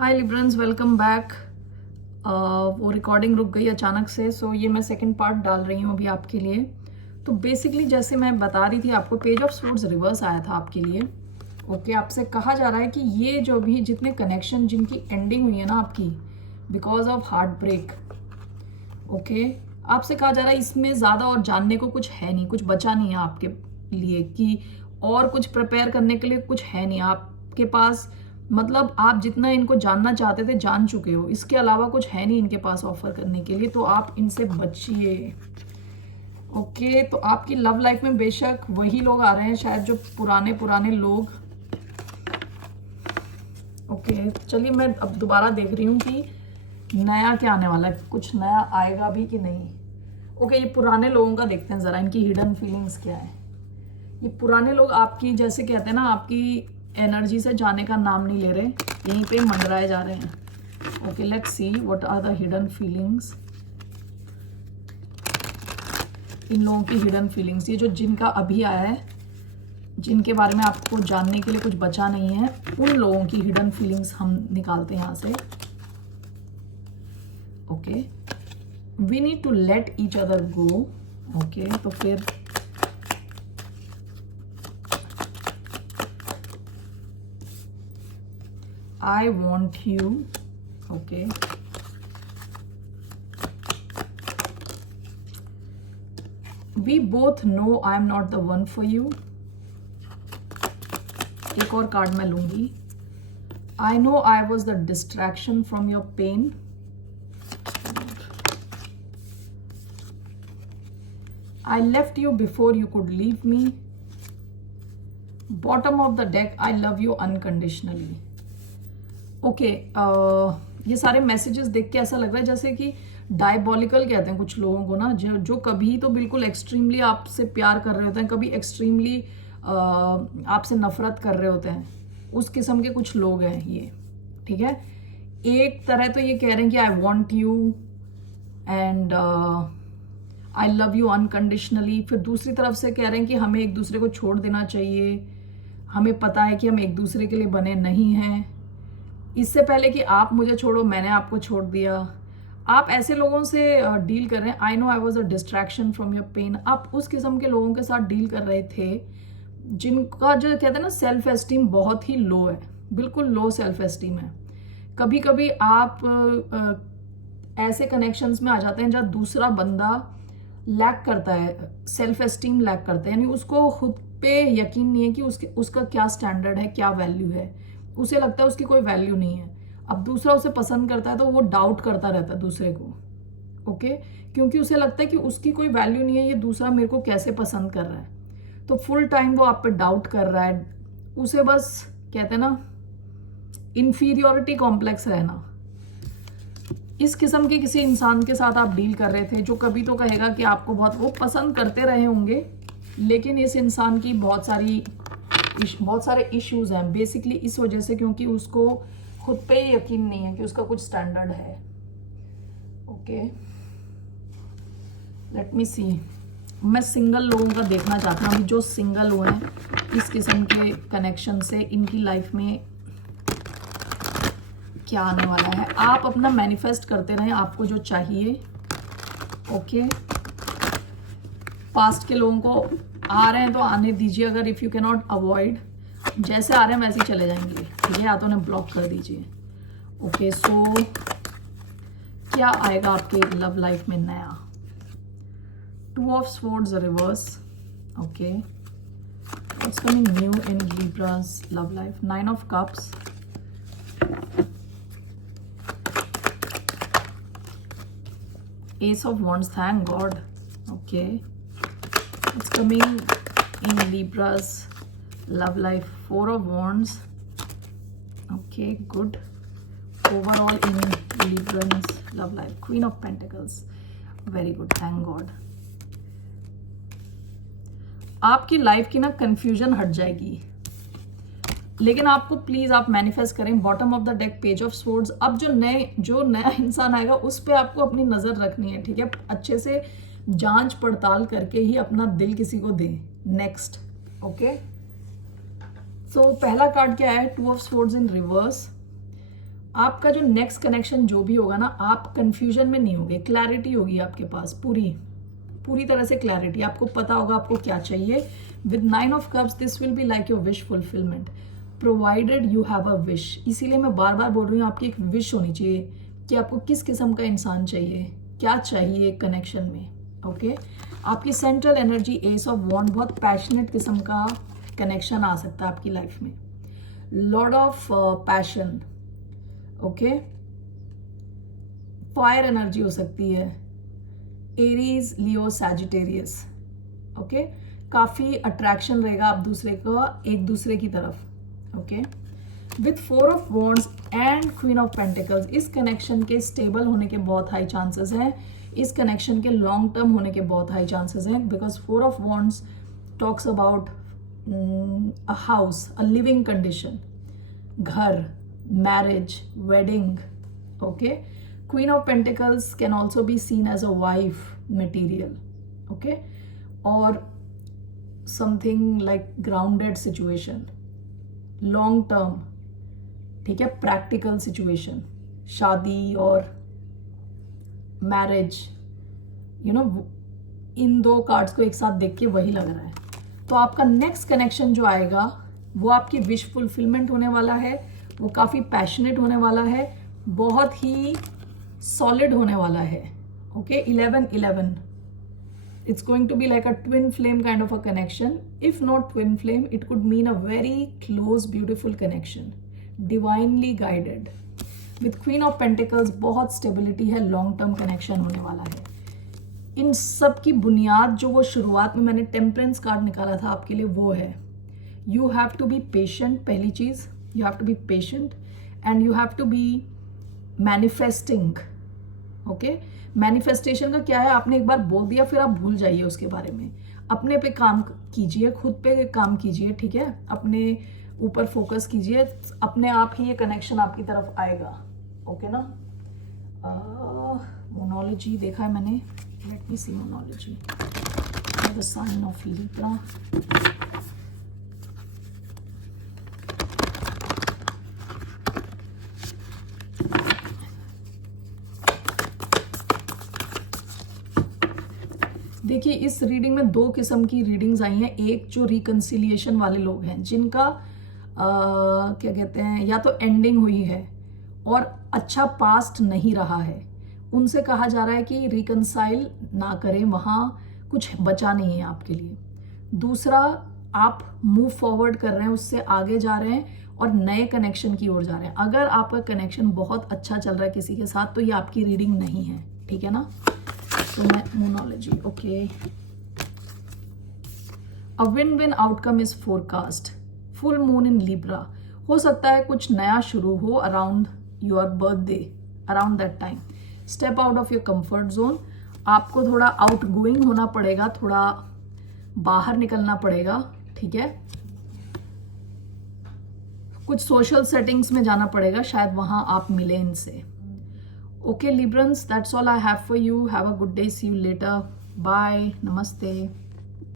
हाय Librans, welcome back. वो recording रुक गई अचानक से, सो ये मैं सेकंड पार्ट डाल रही हूँ अभी आपके लिए। तो बेसिकली जैसे मैं बता रही थी आपको, पेज ऑफ स्वॉर्ड्स रिवर्स आया था आपके लिए। ओके, आपसे कहा जा रहा है कि ये जो भी जितने कनेक्शन जिनकी एंडिंग हुई है ना आपकी because of heart break, okay, आपसे कहा जा रहा है इसमें ज़्यादा और जानने को कुछ है नहीं, कुछ बचा नहीं है आपके लिए कि और कुछ प्रिपेयर करने के लिए कुछ है नहीं आपके पास। मतलब आप जितना इनको जानना चाहते थे जान चुके हो, इसके अलावा कुछ है नहीं इनके पास ऑफर करने के लिए, तो आप इनसे बचिए। ओके, तो आपकी लव लाइफ में बेशक वही लोग आ रहे हैं, शायद जो पुराने पुराने लोग। ओके, चलिए मैं अब दोबारा देख रही हूँ कि नया क्या आने वाला है, कुछ नया आएगा भी कि नहीं। ओके, ये पुराने लोगों का देखते हैं ज़रा, इनकी हिडन फीलिंग्स क्या है। ये पुराने लोग आपकी, जैसे कहते हैं ना, आपकी एनर्जी से जाने का नाम नहीं ले रहे, यहीं पे मंडराए जा रहे हैं। Okay, let's see what are the hidden feelings. इन लोगों की हिडन फीलिंग्स, ये जो जिनका अभी आया है, जिनके बारे में आपको जानने के लिए कुछ बचा नहीं है, उन लोगों की हिडन फीलिंग्स हम निकालते हैं यहाँ से। Okay, we need to let each other go. Okay, तो फिर I want you. Okay. We both know I am not the one for you. एक और कार्ड मैं लूंगी। I know I was the distraction from your pain. I left you before you could leave me. Bottom of the deck, I love you unconditionally. Okay, ये सारे messages देख के ऐसा लग रहा है जैसे कि डायबॉलिकल कहते हैं कुछ लोगों को ना, जो कभी तो बिल्कुल एक्सट्रीमली आपसे प्यार कर रहे होते हैं, कभी एक्सट्रीमली आपसे नफरत कर रहे होते हैं, उस किस्म के कुछ लोग हैं ये। ठीक है, एक तरह तो ये कह रहे हैं कि I want you and I love you unconditionally, फिर दूसरी तरफ से कह रहे हैं कि हमें एक दूसरे को छोड़ देना चाहिए, हमें पता है कि हम एक दूसरे के लिए बने नहीं हैं, इससे पहले कि आप मुझे छोड़ो मैंने आपको छोड़ दिया। आप ऐसे लोगों से डील कर रहे हैं। I know I was a distraction from your pain. आप उस किस्म के लोगों के साथ डील कर रहे थे जिनका, जो कहते हैं ना, सेल्फ एस्टीम बहुत ही लो है, बिल्कुल लो सेल्फ एस्टीम है। कभी कभी आप ऐसे कनेक्शंस में आ जाते हैं जहाँ दूसरा बंदा लैक करता है, सेल्फ एस्टीम लैक करता है, यानी उसको खुद पे यकीन नहीं है कि उसका क्या स्टैंडर्ड है, क्या वैल्यू है, उसे लगता है उसकी कोई वैल्यू नहीं है। अब दूसरा उसे पसंद करता है तो वो डाउट करता रहता है दूसरे को। ओके, क्योंकि उसे लगता है कि उसकी कोई वैल्यू नहीं है, ये दूसरा मेरे को कैसे पसंद कर रहा है, तो फुल टाइम वो आप पे डाउट कर रहा है। उसे बस कहते हैं ना इंफीरियोरिटी कॉम्प्लेक्स रहना। इस किस्म के किसी इंसान के साथ आप डील कर रहे थे जो कभी तो कहेगा कि आपको बहुत वो पसंद करते रहे होंगे, लेकिन इस इंसान की बहुत सारे इश्यूज हैं बेसिकली इस वजह से, क्योंकि उसको खुद पे यकीन नहीं है कि उसका कुछ स्टैंडर्ड है। ओके, लेट मी सी, मैं सिंगल लोगों का देखना चाहता हूँ, जो सिंगल हुए हैं इस किस्म के कनेक्शन से, इनकी लाइफ में क्या आने वाला है। आप अपना मैनिफेस्ट करते रहें आपको जो चाहिए। ओके, पास्ट के लोगों को आ रहे हैं तो आने दीजिए, अगर if you can not avoid, जैसे आ रहे हैं वैसे ही चले जाएंगे। ठीक है, या तो उन्हें ब्लॉक कर दीजिए। ओके, सो क्या आएगा आपके लव लाइफ में नया? 2 of swords reverse. Okay, what's coming new in लिब्रा's love life? 9 of cups, Ace of Wands, thank God. Okay, what's coming in Libra's love life? 4 of Wands. Okay, good. Overall in Libra's love life, Queen of Pentacles, very good, thank God. आपकी life की ना confusion हट जाएगी, लेकिन आपको please आप manifest करें। Bottom of the deck, page of swords. अब जो नया इंसान आएगा उस पर आपको अपनी नजर रखनी है। ठीक है, अच्छे से जांच पड़ताल करके ही अपना दिल किसी को दें। नेक्स्ट, ओके, सो पहला कार्ड क्या है? 2 ऑफ स्वॉर्ड्स इन रिवर्स। आपका जो नेक्स्ट कनेक्शन जो भी होगा ना, आप कंफ्यूजन में नहीं होगे, क्लैरिटी होगी आपके पास, पूरी पूरी तरह से क्लैरिटी, आपको पता होगा आपको क्या चाहिए. With 9 of cups this will be like your wish fulfilment, provided you have a wish. इसीलिए मैं बार बार बोल रही हूँ, आपकी एक विश होनी चाहिए कि आपको किस किस्म का इंसान चाहिए, क्या चाहिए कनेक्शन में. ओके आपकी सेंट्रल एनर्जी एस ऑफ वॉन्ड, बहुत पैशनेट किस्म का कनेक्शन आ सकता है आपकी लाइफ में. Lord of passion, okay fire energy हो सकती है, एरीज लियो सैजिटेरियस. ओके काफी अट्रैक्शन रहेगा आप दूसरे को, एक दूसरे की तरफ. Okay with 4 of wands and queen of pentacles, इस कनेक्शन के स्टेबल होने के बहुत हाई चांसेस हैं, इस कनेक्शन के लॉन्ग टर्म होने के बहुत हाई चांसेस हैं. Because 4 of wands talks about a house, a living condition, घर, marriage, wedding. Okay queen of pentacles can also be seen as a wife material. Okay और something like grounded situation, long term, ठीक है, practical situation, शादी और marriage. You know in 2 cards को एक साथ देख के वही लग रहा है. तो आपका नेक्स्ट कनेक्शन जो आएगा वो आपकी विश फुलफिलमेंट होने वाला है, वो काफ़ी पैशनेट होने वाला है, बहुत ही सॉलिड होने वाला है. Okay 11-11, it's going to be like a twin flame kind of a connection. If not twin flame, it could mean a very close beautiful connection, divinely guided. With Queen of Pentacles बहुत stability है, long term connection होने वाला है. इन सब की बुनियाद जो वो शुरुआत में मैंने टेम्परेंस कार्ड निकाला था आपके लिए वो है. You have to be patient, पहली चीज you have to be patient and you have to be manifesting. Okay manifestation का क्या है, आपने एक बार बोल दिया फिर आप भूल जाइए उसके बारे में. अपने पे काम कीजिए, खुद पे काम कीजिए, ठीक है, अपने ऊपर फोकस कीजिए, अपने आप ही ये कनेक्शन आपकी तरफ आएगा. ओके ना. मोनोलॉजी देखा है मैंने, let me see monology, the sign of Libra. देखिए इस रीडिंग में 2 किस्म की रीडिंग्स आई हैं. एक जो रिकंसिलिएशन वाले लोग हैं जिनका क्या कहते हैं, या तो एंडिंग हुई है और अच्छा पास्ट नहीं रहा है, उनसे कहा जा रहा है कि रिकंसाइल ना करें, वहाँ कुछ बचा नहीं है आपके लिए. दूसरा आप मूव फॉरवर्ड कर रहे हैं, उससे आगे जा रहे हैं और नए कनेक्शन की ओर जा रहे हैं. अगर आपका कनेक्शन बहुत अच्छा चल रहा है किसी के साथ तो ये आपकी रीडिंग नहीं है, ठीक है ना. तो monology okay. A win win outcome is forecast. Full moon in Libra, हो सकता है कुछ नया शुरू हो around your birthday, around that time. Step out of your comfort zone, आपको थोड़ा आउट गोइंग होना पड़ेगा, थोड़ा बाहर निकलना पड़ेगा, ठीक है, कुछ सोशल सेटिंग्स में जाना पड़ेगा, शायद वहां आप मिले इनसे. Okay, Librans, that's all I have for you. Have a good day. See you later. Bye. Namaste.